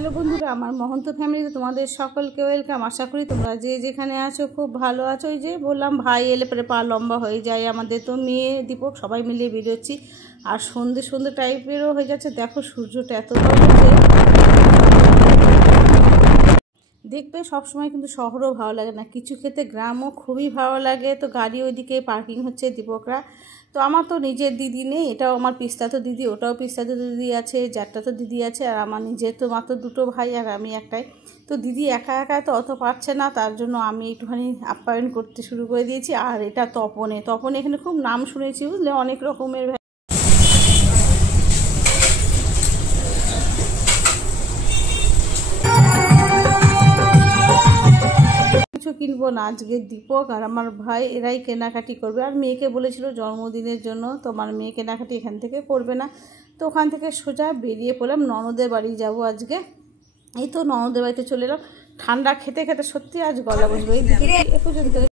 Hello বন্ধুরা, আমার মহন্ত ফ্যামিলিতে তোমাদের সকলকে ওয়েলকাম। আশা করি তোমরা যে যেখানে আছো খুব ভালো আছো। ওই যে বললাম, ভাই এলে পরে পা লম্বা হয়ে যায় আমাদের, তো মেয়ে দীপক সবাই মিলিয়ে বেরোচ্ছি। আর সন্ধে সন্ধে টাইপেরও হয়ে যাচ্ছে। দেখো সূর্যটা এত হচ্ছে, দেখবে সবসময় কিন্তু শহরও ভালো লাগে না, কিছু ক্ষেত্রে গ্রামও খুবই ভালো লাগে। তো গাড়ি ওইদিকে পার্কিং হচ্ছে দীপকরা। তো আমার তো নিজের দিদি নেই, এটাও আমার পিস্তাতো দিদি, ওটাও পিস্তাতো দিদি আছে, যারটা তো দিদি আছে, আর আমার নিজের তো মাত্র দুটো ভাই আর আমি একটাই। তো দিদি একা একা তো অত পারছে না, তার জন্য আমি একটুখানি আপ্যায়ন করতে শুরু করে দিয়েছি। আর এটা তপনে এখানে খুব নাম শুনেছি বুঝলে, অনেক রকমের কিছু কিনবো না। আজকে দীপক আর আমার ভাই এরাই কেনাকাটি করবে। আর মেয়েকে বলেছিল জন্মদিনের জন্য, তো আমার মেয়ে কেনাকাটি এখান থেকে করবে না। তো ওখান থেকে সোজা বেরিয়ে পড়লাম, ননদের বাড়ি যাব আজকে। এই তো ননদের বাড়িতে চলে এলাম। ঠান্ডা খেতে খেতে সত্যি আজ গলা বসবে। এই দিকে এ পর্যন্ত